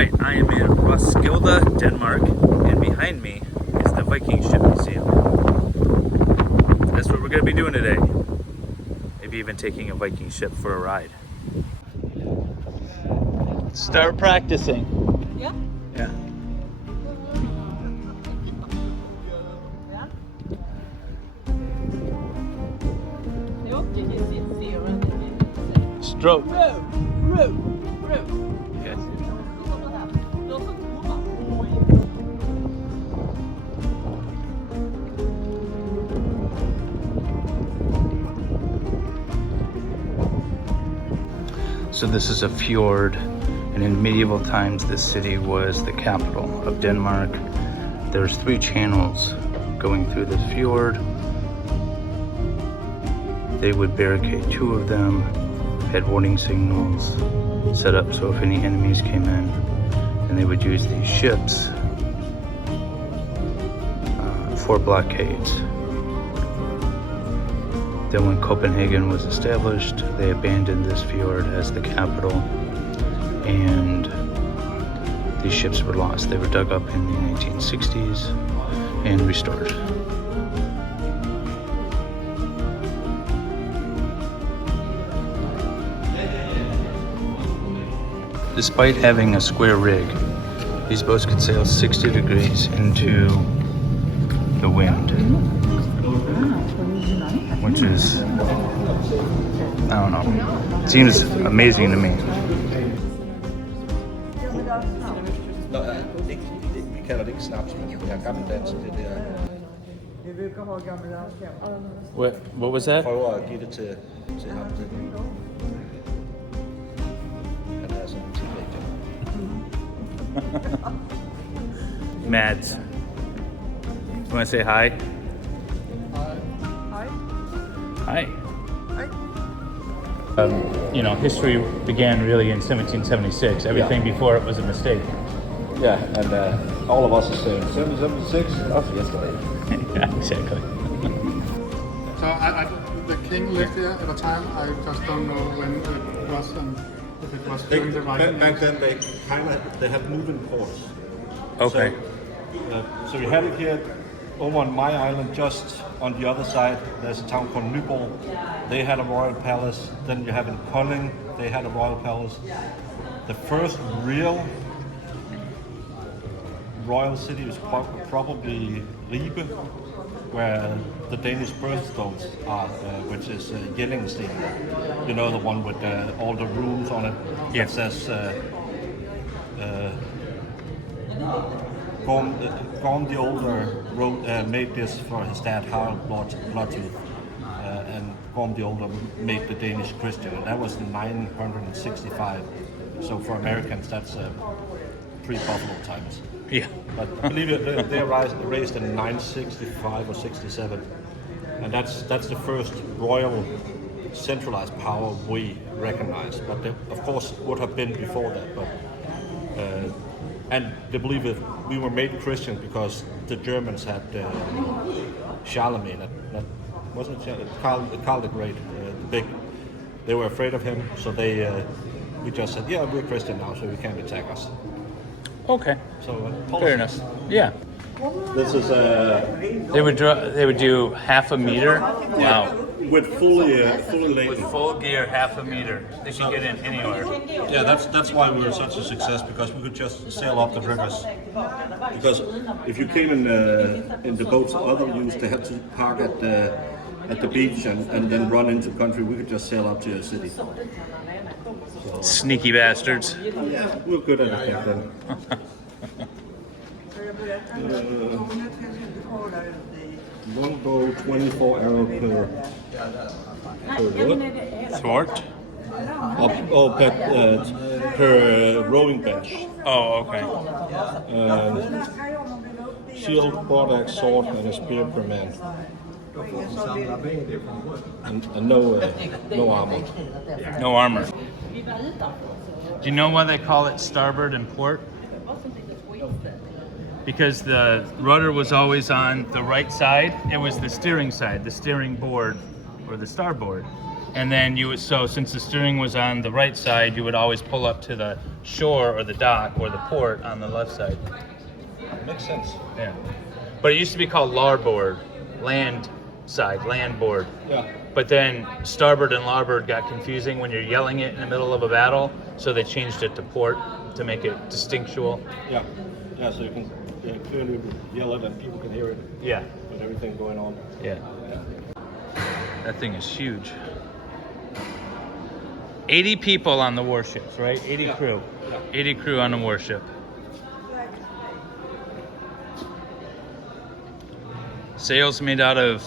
Alright, I am in Roskilde, Denmark, and behind me is the Viking Ship Museum. That's what we're going to be doing today. Maybe even taking a Viking ship for a ride. Start practicing. Yeah? Yeah. Stroke. Row. Yes. So this is a fjord, and in medieval times this city was the capital of Denmark. There's 3 channels going through this fjord. They would barricade 2 of them, had warning signals set up so if any enemies came in, and they would use these ships for blockades. Then when Copenhagen was established, they abandoned this fjord as the capital, and these ships were lost. They were dug up in the 1960s and restored. Despite having a square rig, these boats could sail 60 degrees into the wind, which is, I don't know, seems amazing to me. Vi kalder det ikke snaps, men det er gammeldansk, det der. What was that? Prøver at give det til ham. Han er sådan en teenager. Mads. You want to say hi? Hi. You know, history began really in 1776. Everything before it was a mistake. Yeah, and all of us are saying 776. That's yesterday. Yeah, exactly. So the king lived here at a time. I just don't know when it was and if it was during the Viking Back Age. then they had moving ports. Okay. So we had it here over on my island, just on the other side. There's a town called Nyborg. They had a royal palace. Then you have in Kolding, they had a royal palace. The first real royal city was probably Ribe, where the Danish birthstones are, which is Jellingsten. You know, the one with all the runes on it. Yeah. It says Gorm the Older made this for his dad Harald Blåtooth, and Gorm the Older made the Danish Christian, and that was in 965. So for Americans, that's pre-Buffalo times. Yeah. But I believe they raised in 965 or 67, and that's the first royal centralized power we recognize. But there, of course, would have been before that. But and they believe that we were made Christian because the Germans had Charlemagne. That wasn't Karl the Great, the big. They were afraid of him, so we just said, yeah, we're Christian now, so you can't attack us. Okay. So Fair enough. Yeah. This is They would do half a meter. Wow. with fully laden. With full gear, half a meter. They should get in anywhere. Yeah, that's why we were such a success, because we could just sail up the rivers. Because if you came in the boats others used, they had to park at the beach and then run into country. We could just sail up to the city. Sneaky bastards. Yeah, we were good at it back then. One bow, 24 arrow per Thwart? per rowing bench. Oh, okay. Shield, broadaxe, sword, and a spear per man. And no armor. No armor. Do you know why they call it starboard and port? Because the rudder was always on the right side. It was the steering side, the steering board, or the starboard. And then since the steering was on the right side, you would always pull up to the shore or the dock or the port on the left side. Makes sense. Yeah. But it used to be called larboard, land side, land board. Yeah. But then starboard and larboard got confusing when you're yelling it in the middle of a battle, so they changed it to port to make it distinctual. Yeah. Yeah. So you can clearly yell it and people can hear it Yeah. with everything going on. Yeah. That thing is huge. 80 people on the warships, right? 80 Yeah. crew. Yeah. 80 crew on a warship. Sails made out of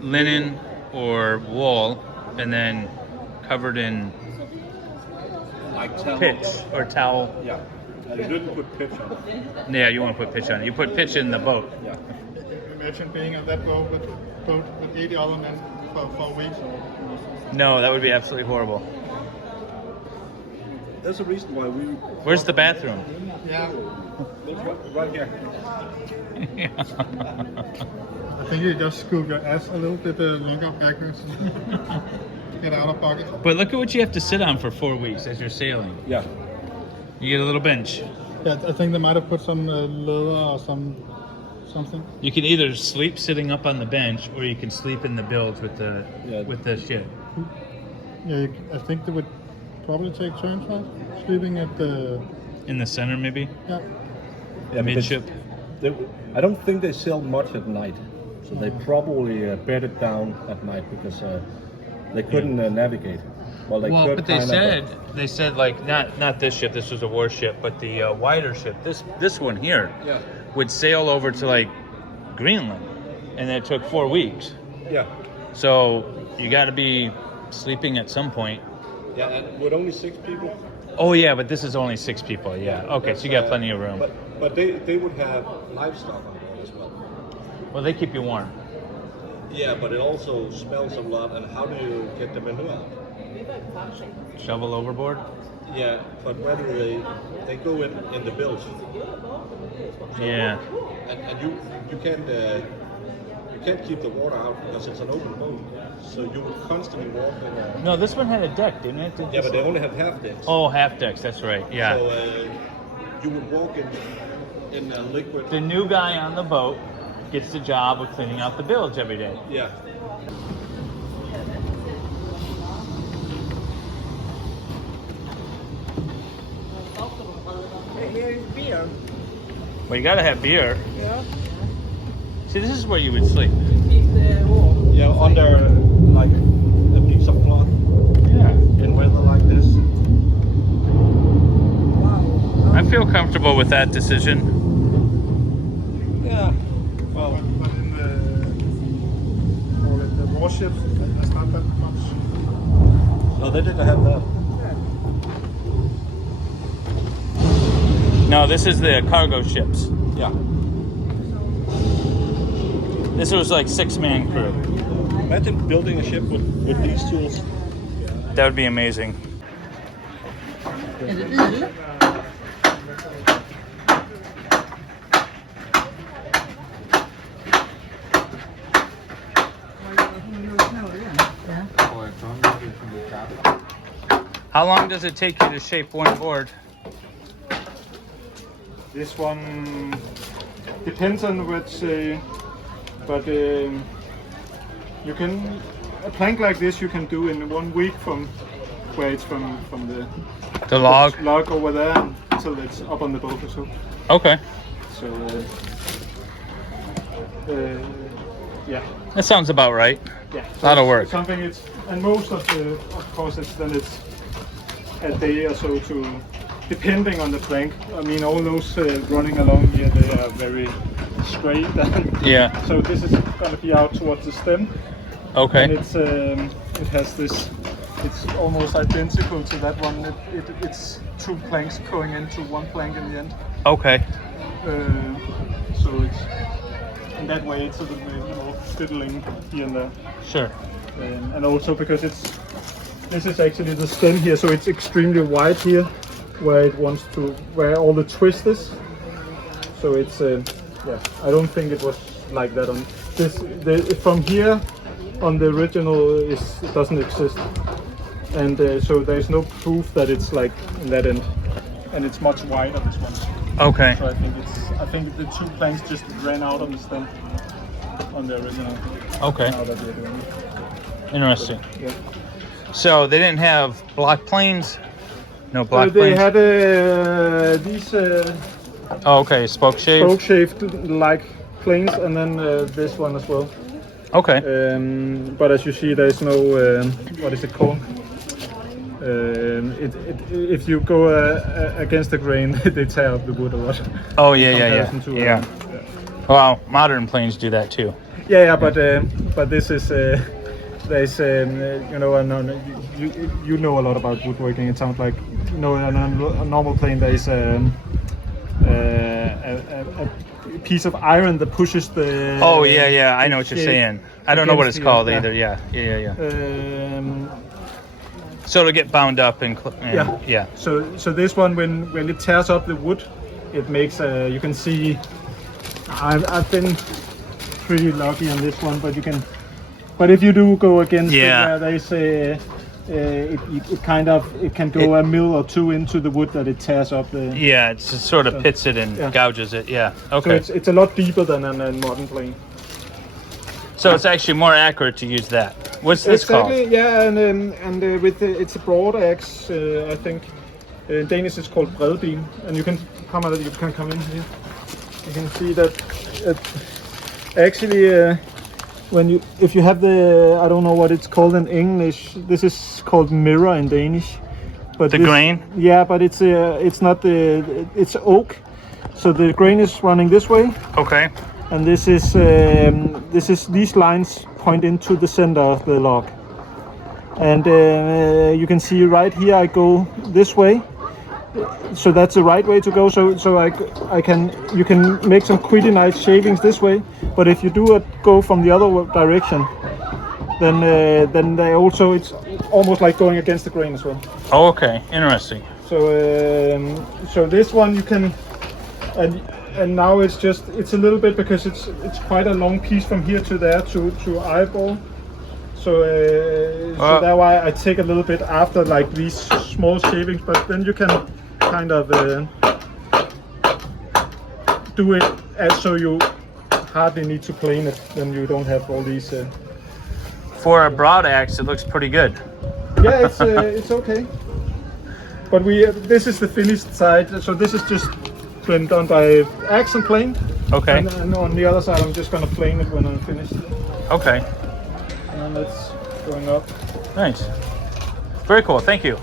linen or wool and then covered in Like towel. pitch or towel. Yeah. And you didn't put pitch on it. Yeah, you want to put pitch on it. You put pitch in the boat. Yeah. Imagine being on that boat with 80 other men for weeks. No, that would be absolutely horrible. There's a reason why we. Where's the bathroom? Yeah. Right here. I think you just scoop your ass a little bit longer backwards. Get out of pocket. But look at what you have to sit on for 4 weeks as you're sailing. Yeah. You get a little bench. Yeah, I think they might have put some leather or something. You can either sleep sitting up on the bench, or you can sleep in the bilge with the Yeah. with the ship. Yeah, I think they would probably take turns, right? Sleeping at the In the center, maybe yeah. Yeah, midship. I don't think they sail much at night, so they probably bedded down at night because they couldn't navigate. Well, they Well, could but they kind of, said like not this ship. This was a warship, but the wider ship. This one here Yeah. would sail over to like Greenland, and it took 4 weeks. Yeah. So you got to be sleeping at some point. Yeah, and with only 6 people. Oh yeah, but this is only 6 people. Yeah. Okay, so you got plenty of room. But they would have livestock on board as well. Well, they keep you warm. Yeah, but it also smells a lot. And how do you get the manure out? Shovel overboard. Yeah, but where do they go in the bilge? Yeah. And you can't keep the water out because it's an open boat. So you would constantly walk in a... No, this one had a deck, didn't it? Yeah, but they only have half decks. Oh, half decks. That's right. Yeah. So you would walk in a liquid. The new guy on the boat gets the job of cleaning out the bilge every day. Yeah. Here's beer. Well, you gotta have beer. Yeah. See, this is where you would sleep. Keep the warm. Yeah, under like a piece of cloth Yeah. in weather like this. Wow. I feel comfortable with that decision. Yeah. Well, But in the warships, that's not that much. no, they didn't have that. No, this is the cargo ships. Yeah. This was like 6-man crew. Imagine building a ship with these tools. That would be amazing. Är det bil? How long does it take you to shape one board? This one depends on which, but you can a plank like this you can do in 1 week from where it's from The log? log over there until it's up on the boat or so. Okay. So yeah, That sounds about right. yeah. A lot of it's work. Something it's and most of course it's a day or so to. Depending on the plank, I mean, all those running along here, they are very straight. Yeah. So this is going to be out towards the stem, and Okay. it has this. It's almost identical to that one. It's 2 planks going into 1 plank in the end. Okay. So it's in that way it's a little bit more fiddling here and there, Sure. and also because this is actually the stem here, so it's extremely wide here. Where all the twist is. So it's yeah, I don't think it was like that on this. From here on the original it doesn't exist, and so there's no proof that it's like in that end. and it's much wider, this one. Okay. So I think the 2 planks just ran out of the stem on the original. Okay. Now that we're doing it. Interesting. Yeah. So they didn't have block planes? No block They planes? had these Oh, okay. Spoke shave? spoke-shaped like planes, and then this one as well. Okay. But as you see, there is no what is it called? If you go against the grain, they tear up the wood a lot. Oh, yeah. comparison to, Yeah. Well, modern planes do that too. Yeah, but this is there's you know you know a lot about woodworking. It sounds like a normal plane there is a piece of iron that pushes the. Oh, yeah. I know what you're saying. I don't know what it's against the, called yeah. either. Yeah. Um, So to get bound up and yeah. So this one, when it tears up the wood, it makes you can see. I've been pretty lucky on this one, but if you do go against it, they say it can go a mil or two into the wood that it tears up the. Yeah, it sort of pits it and gouges it. Yeah. Okay. So it's a lot deeper than a modern plane. So it's actually more accurate to use that. What's this called? Yeah, and with it's a broad axe, I think. In Danish it's called bredbeam, and you can come in here. You can see that actually if you have the, I don't know what it's called in English. This is called mirror in Danish. But The grain? Yeah, but it's not it's oak. So the grain is running this way. Okay. And this is these lines point into the center of the log, and you can see right here I go this way, so that's the right way to go. So you can make some pretty nice shavings this way, but if you do go from the other direction, then they also, it's almost like going against the grain as well. Oh, okay, interesting. So this one you can and now it's a little bit, because it's quite a long piece from here to there to eyeball. So that's why I take a little bit after, like these small shavings, but then you can kind of do it so you hardly need to plane it. Then you don't have all these. For a broad axe, it looks pretty good. Yeah, it's okay. But this is the finished side. So this is just been done by axe and plane. Okay. And on the other side, I'm just gonna plane it when I'm finished. Okay. And that's going up. Nice. Very cool. Thank you.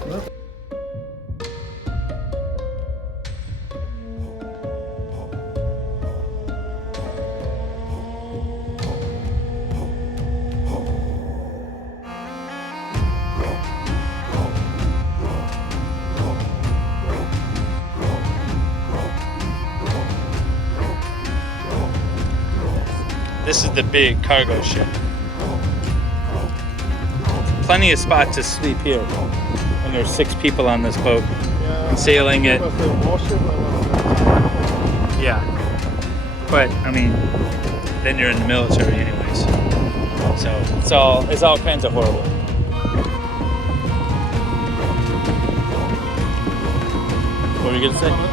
This is the big cargo ship. Plenty of spot to sleep here. And there's 6 people on this boat. Yeah, sailing it. was the warship. Yeah. But I mean, then you're in the military anyways. So it's all kinds of horrible. What were you gonna say? No.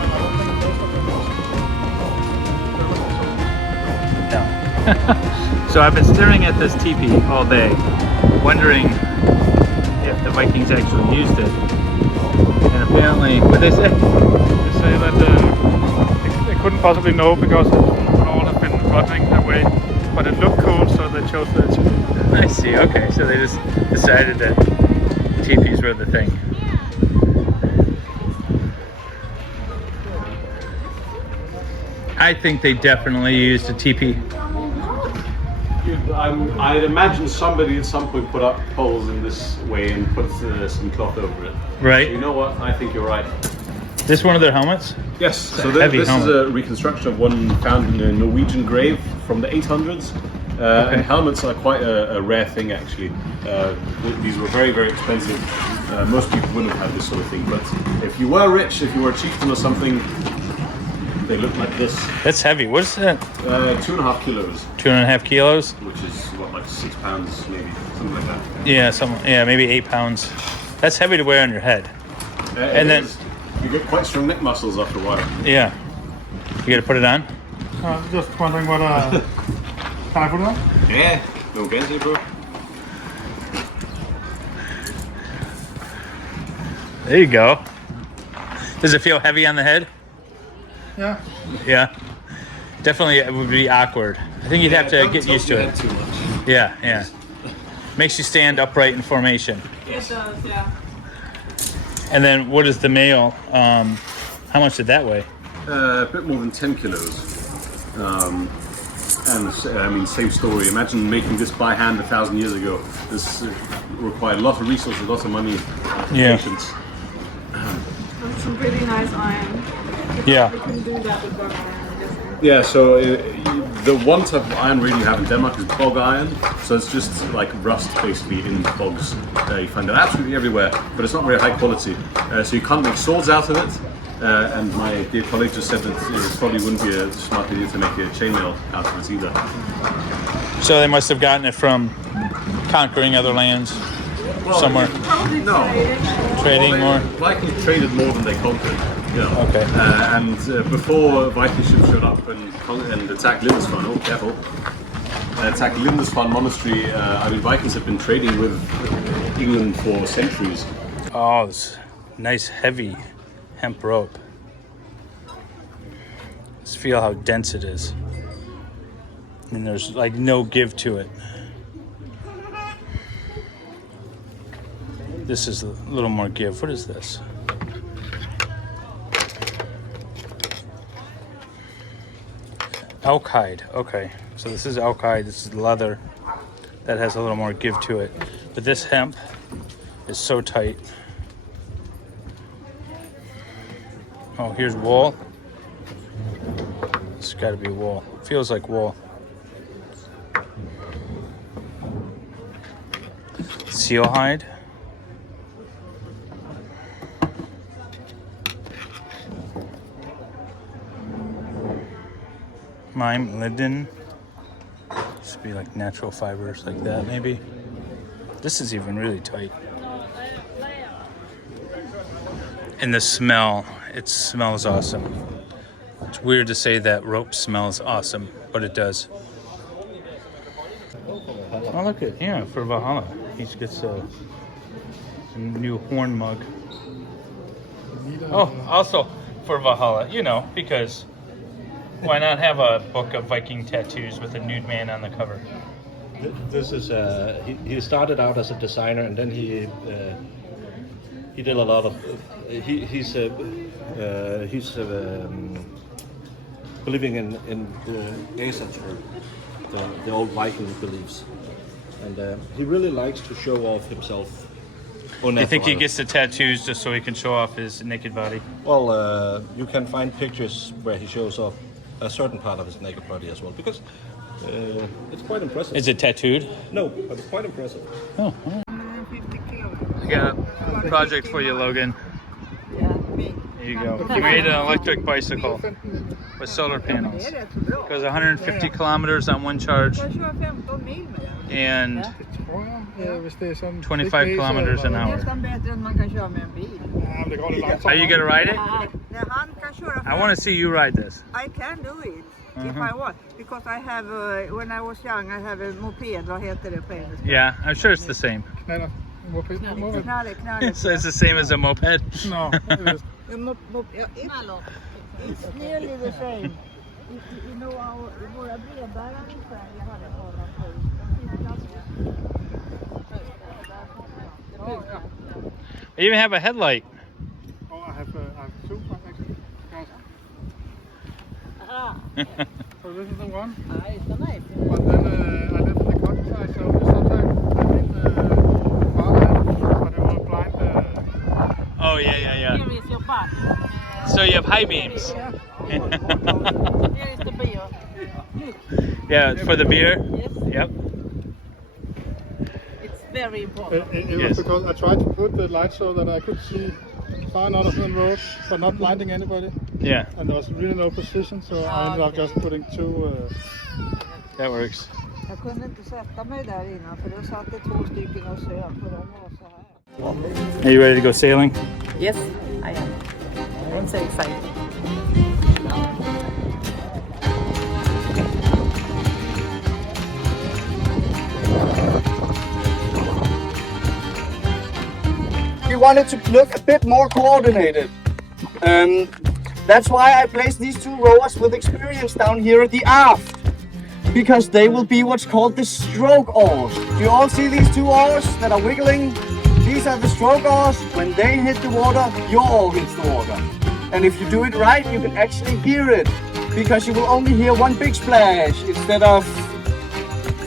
So I've been staring at this teepee all day, wondering if the Vikings actually used it. And apparently, what they say? They say that they couldn't possibly know because it would all have been rotting away. But it looked cool, so they chose that. I see. Okay, so they just decided that teepees were the thing. I think they definitely used a teepee. I'd imagine somebody at some point put up poles in this way and put some cloth over it. Right. So you know what? I think you're right. This one of their helmets? Yes. So heavy this is helmet. a reconstruction of one found in a Norwegian grave from the 800s. And helmets are quite a rare thing, actually. These were very, very expensive. Most people wouldn't have this sort of thing. But if you were rich, if you were a chieftain or something, they look like this. That's heavy. What is that? 2.5 kilos, 2.5 kilos? which is what, like 6 pounds, maybe something like that. Yeah, maybe 8 pounds. That's heavy to wear on your head. And then- you You get quite strong neck muscles after a while. Yeah. You gotta put it on? Just wondering what can I put it on? Yeah, no fancy, bro. There you go. Does it feel heavy on the head? Yeah. Yeah. Definitely it would be awkward. I think you'd have to get used to it. Too much. Yeah, yeah. Makes you stand upright in formation. It does, yeah. And then what is the male? How much did that weigh? A bit more than 10 kilos. And I mean, same story. Imagine making this by hand 1,000 years ago. This required a lot of resources, lots of money, Yeah. patience. That's some pretty nice iron. Yeah. We couldn't do that with bug iron, I'm guessing. Yeah, so the one type of iron really you have in Denmark is bog iron. So it's just like rust basically in bogs. You find it absolutely everywhere, but it's not very high quality. So you can't make swords out of it. And my dear colleague just said that it probably wouldn't be a smart idea to make a chainmail out of it either. So they must have gotten it from conquering other lands somewhere. Probably No. Trading more. Vikings traded more than they conquered. You know. Okay. And before Viking ships showed up and attacked Lindisfarne, oh careful, attacked Lindisfarne monastery, I mean Vikings have been trading with England for centuries. Oh, this nice heavy hemp rope. Just feel how dense it is. And there's like no give to it. This is a little more give. What is this? Elk hide. Okay, so this is elk hide. This is leather that has a little more give to it. But this hemp is so tight. Oh, here's wool. It's got to be wool. Feels like wool. Seal hide. Lime, linden. Should be like natural fibers like that, maybe. This is even really tight. And the smell, it smells awesome. It's weird to say that rope smells awesome, but it does. Oh, look at, yeah, for Valhalla. He gets a new horn mug. Oh, also for Valhalla, you know, because why not have a book of Viking tattoos with a nude man on the cover? This is he started out as a designer, and then he did a lot of he's believing in the ancestry, the old Viking beliefs, and he really likes to show off himself. I think he gets the tattoos just so he can show off his naked body. Well, you can find pictures where he shows off a certain part of his naked body as well, because it's quite impressive. Is it tattooed? No, but it's quite impressive. Oh. 150 kilos. I got a project for you, Logan. Yeah, me. There you go. He made an electric bicycle with solar panels. Det är rätt så bra. Goes 150 kilometers on one charge Jag kör 15 mil med den. and Hvis det er sådan 25 kilometers an Det är hour. nästan bättre än man kan köra med en bil. Ja, men det går lidt langsomt. Are you gonna ride it? När han kan köra I want to see you ride this. I can do it if I want, because I have when I was young I have a moped. Vad heter det på engelska? Yeah, I'm sure it's the same. Knaller. Moped. Knalle. So it's the same as a moped. No, it is. It's nearly the same. You know våra brevbärare i Sverige hade sådana förut. I even have a headlight. Oh, I have two actually. So this is the one. But then I live in the countryside, so sometimes I need farmland, but it will blind. Oh yeah, yeah, yeah. Here is your path. So you have high beams. Here is the beer. Yeah, for the beer. Yes, Yep. it's very important. It Yes. was because I tried to put the light so that I could see far enough on the road, but not blinding anybody. Yeah, And there was really no precision, so I ended up just putting two. that works. Jag kunde inte sätta mig där innan för då satt det 2 stycken och söp och de var så här. Are you ready to go sailing? Yes, I am. I'm so excited. We wanted to look a bit more coordinated. That's why I placed these two rowers with experience down here at the aft, because they will be what's called the stroke oars. Do you all see these two oars that are wiggling? These are the stroke oars. When they hit the water, your oar hits the water. And if you do it right, you can actually hear it, because you will only hear one big splash instead of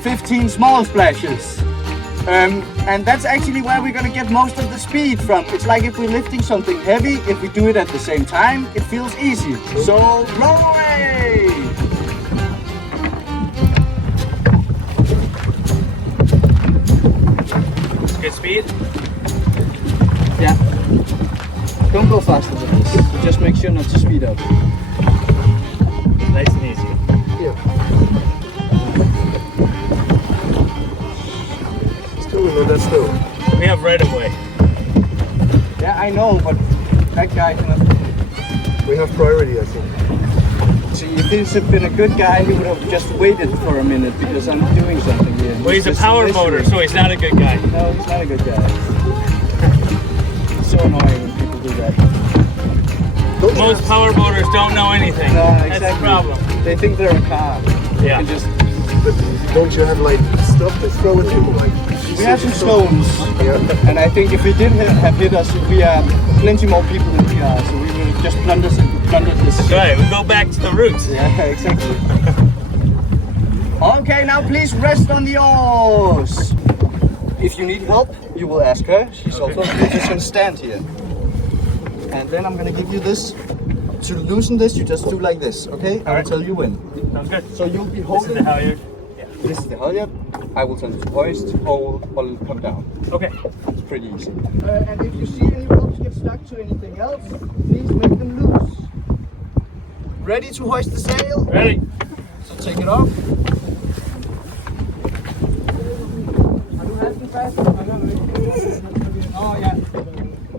15 small splashes. And that's actually where we're gonna get most of the speed from. It's like if we're lifting something heavy, if we do it at the same time, it feels easy. So row away! Good speed? Yeah. Don't go faster than this. Just make sure not to speed up. Nice and easy. Here. Still. We have right of way. Yeah, I know, but that guy cannot. We have priority, I think. See, if this had been a good guy, he would have just waited for a minute because I'm doing something here. Well, he's a just power listening. motor, so he's not a good guy. No, he's not a good guy. It's so annoying when people do that. Most power motors don't know anything. No, That's exactly. the problem. They think they're a car. Yeah. And just, Don't you have like stuff to throw at people like? we have some stones. Yeah. And I think if he didn't have hit us, we are plenty more people than we are. So we would have just plundered this. That's right, we go back to the roots. Yeah, exactly. Okay, now please rest on the oars. If you need help, you will ask her. She's also just gonna stand here. And then I'm gonna give you this. To loosen this, you just do like this, okay? I will tell you when. Sounds good. So you'll be This is holding. the halyard. This is the halyard. I will tell you to hoist or come down. Okay. It's pretty easy. And if you see any ropes get stuck to anything else, please make them loose. Ready to hoist the sail? Ready? So take it off. Oh yeah.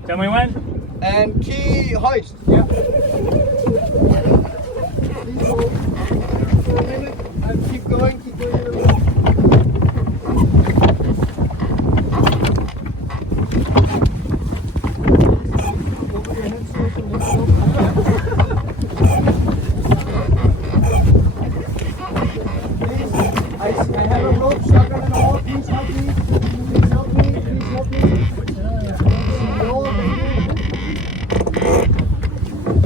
Tell me when? And key hoist. Yeah. Please hold for a minute and keep going. Keep going. I have a rope stuck on an oar. Please help me. Please help me. Please help me. The oar,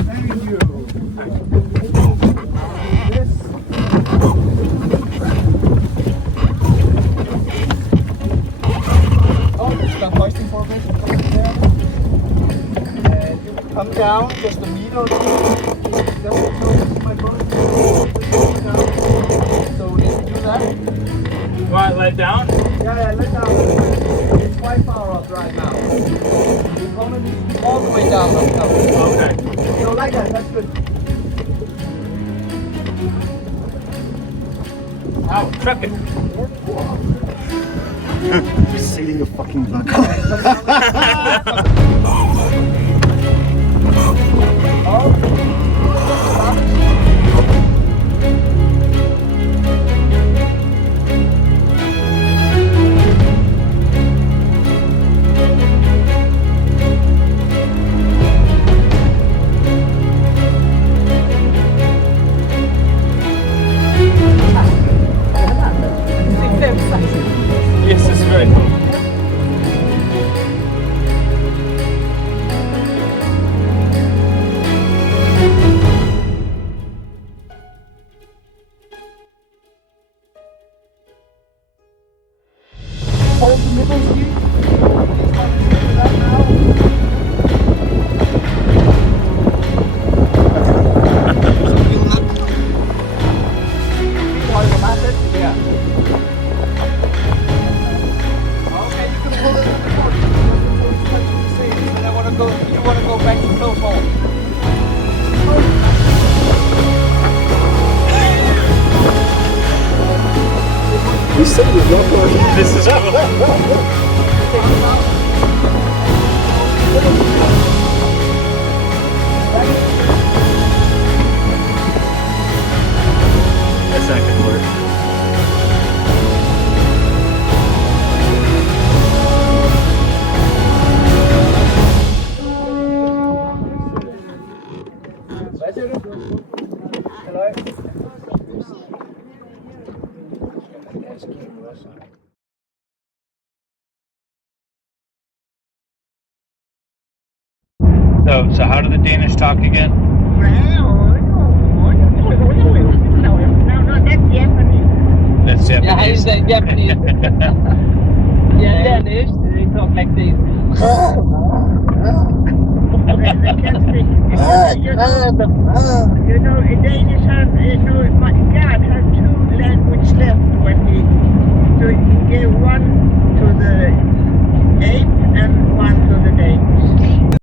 thank you. This. Oh, stop hoisting for a bit. And you come down just a meter or two. Just so my boat. So if you do that. You want to let down? Yeah, let down. It's quite far up right now. You're coming all the way down right now. Okay. So like that, that's good. Ow, truck it. You're sailing a fucking boat. Yes, this is very cool. Hold the middle seat. That now. You'll not. Hold the method. Yeah. Okay, you can pull it in the boat. And I wanna go. You wanna go back to close hold. We said we're not going. This is cool. Back So how do the Danish talk again? No, that's Japanese. That's Japanese. Yeah, how you say Japanese? Yeah, Danish, they talk like this. They can speak. You know, in Danish, my God had 2 languages left when he gave one to the ape and one to the Dane.